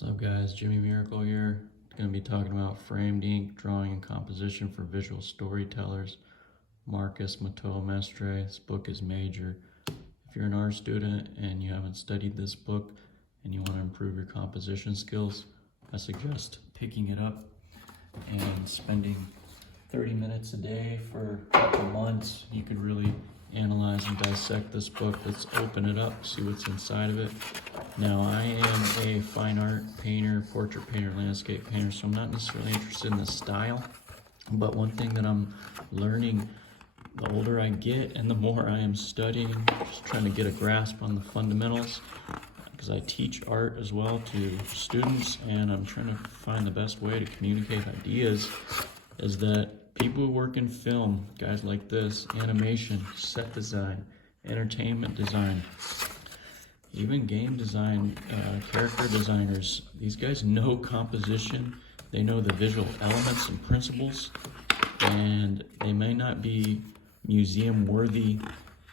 What's up guys, Jimmy Miracle here. Going to be talking about framed ink, drawing, and composition for visual storytellers. Marcos Mateu-Mestre. This book is major. If you're an art student and you haven't studied this book and you want to improve your composition skills, I suggest picking it up and spending 30 minutes a day for a couple months. You could really analyze and dissect this book. Let's open it up, see what's inside of it. Now, I am a fine art painter, portrait painter, landscape painter, so I'm not necessarily interested in the style. But one thing that I'm learning, the older I get and the more I am studying, just trying to get a grasp on the fundamentals, because I teach art as well to students, and I'm trying to find the best way to communicate ideas, is that people who work in film, guys like this, animation, set design, entertainment design, even game design, character designers, these guys know composition, they know the visual elements and principles, and they may not be museum worthy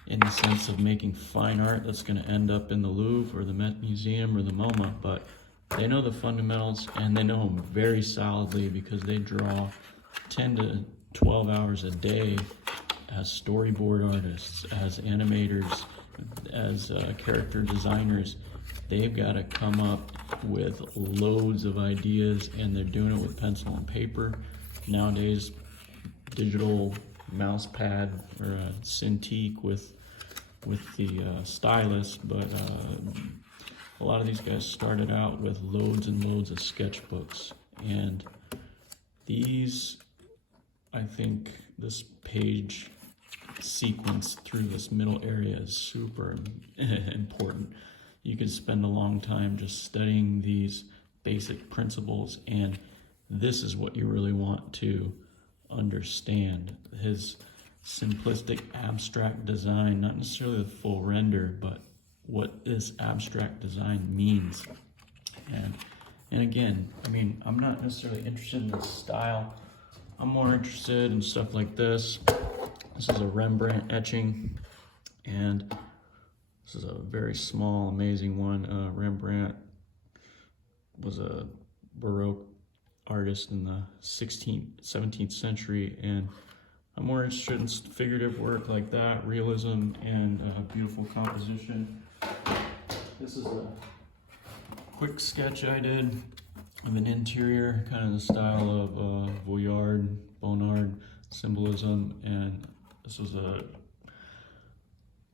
in the sense of making fine art that's going to end up in the Louvre or the Met Museum or the MoMA, but they know the fundamentals and they know them very solidly because they draw 10 to 12 hours a day as storyboard artists, as animators, as character designers. They've got to come up with loads of ideas, and they're doing it with pencil and paper. Nowadays, digital mouse pad or a Cintiq with the stylus, but a lot of these guys started out with loads and loads of sketchbooks, and these, I think this page sequence through this middle area is super important. You could spend a long time just studying these basic principles, and this is what you really want to understand. His simplistic abstract design, not necessarily the full render, but what this abstract design means. And again, I mean, I'm not necessarily interested in the style. I'm more interested in stuff like this. This is a Rembrandt etching, and this is a very small, amazing one. Rembrandt was a Baroque artist in the 17th century, and I'm more interested in figurative work like that, realism, and beautiful composition. This is a quick sketch I did of an interior, kind of the style of Voyard, Bonnard symbolism, and this was a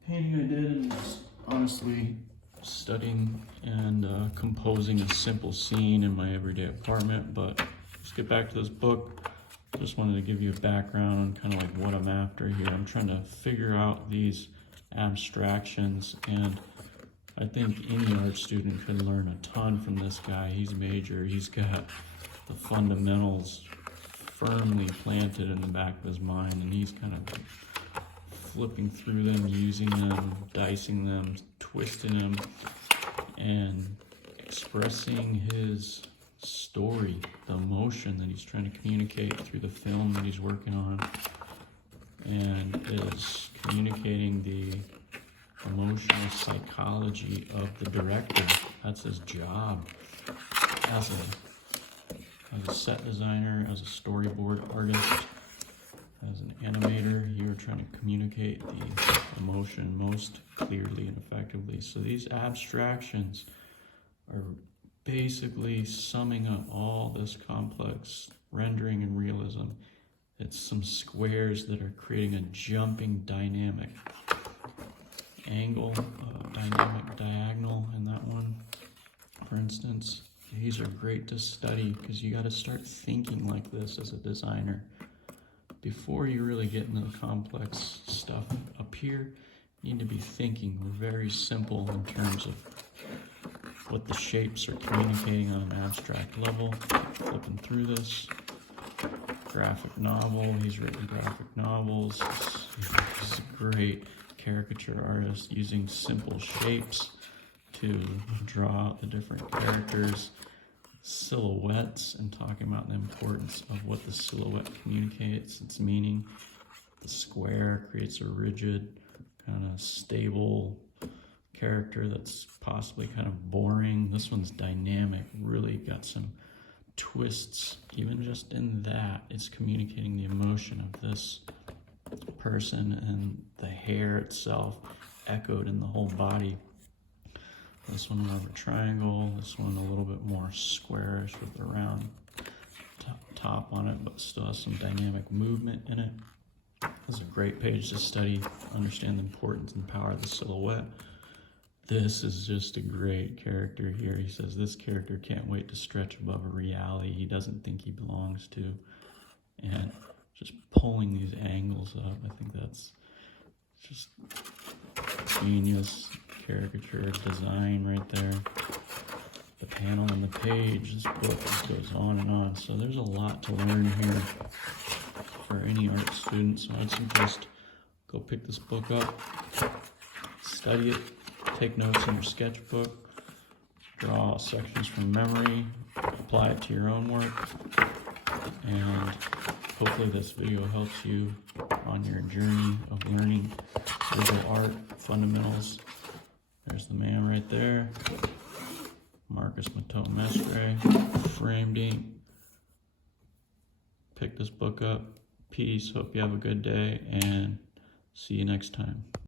painting I did and was honestly studying and composing a simple scene in my everyday apartment. But let's get back to this book. Just wanted to give you a background on kind of like what I'm after here. I'm trying to figure out these abstractions, and I think any art student could learn a ton from this guy. He's major. He's got the fundamentals firmly planted in the back of his mind, and he's kind of flipping through them, using them, dicing them, twisting them, and expressing his story, the emotion that he's trying to communicate through the film that he's working on, and is communicating the emotional psychology of the director. That's his job as a set designer, as a storyboard artist, as an animator. You're trying to communicate the emotion most clearly and effectively. So these abstractions are basically summing up all this complex rendering and realism. It's some squares that are creating a jumping dynamic angle, dynamic diagonal in that one, for instance. These are great to study because you got to start thinking like this as a designer. Before you really get into the complex stuff up here, you need to be thinking. We're very simple in terms of what the shapes are communicating on an abstract level. Flipping through this. Graphic novel. He's written graphic novels. He's a great caricature artist using simple shapes to draw out the different characters, silhouettes, and talking about the importance of what the silhouette communicates, its meaning. The square creates a rigid, kind of stable character that's possibly kind of boring. This one's dynamic, really got some twists. Even just in that, it's communicating the emotion of this person, and the hair itself echoed in the whole body. This one more of a triangle, this one a little bit more squarish with the round top on it, but still has some dynamic movement in it. This is a great page to study, understand the importance and power of the silhouette. This is just a great character here. He says this character can't wait to stretch above a reality he doesn't think he belongs to. And just pulling these angles up, I think that's just genius caricature design right there. The panel on the page, this book just goes on and on. So there's a lot to learn here for any art student. So I'd suggest go pick this book up, study it, take notes in your sketchbook, draw sections from memory, apply it to your own work, and hopefully this video helps you on your journey of learning visual art fundamentals. There's the man right there, Marcos Mateu-Mestre, framed ink. Pick this book up. Peace. Hope you have a good day, and see you next time.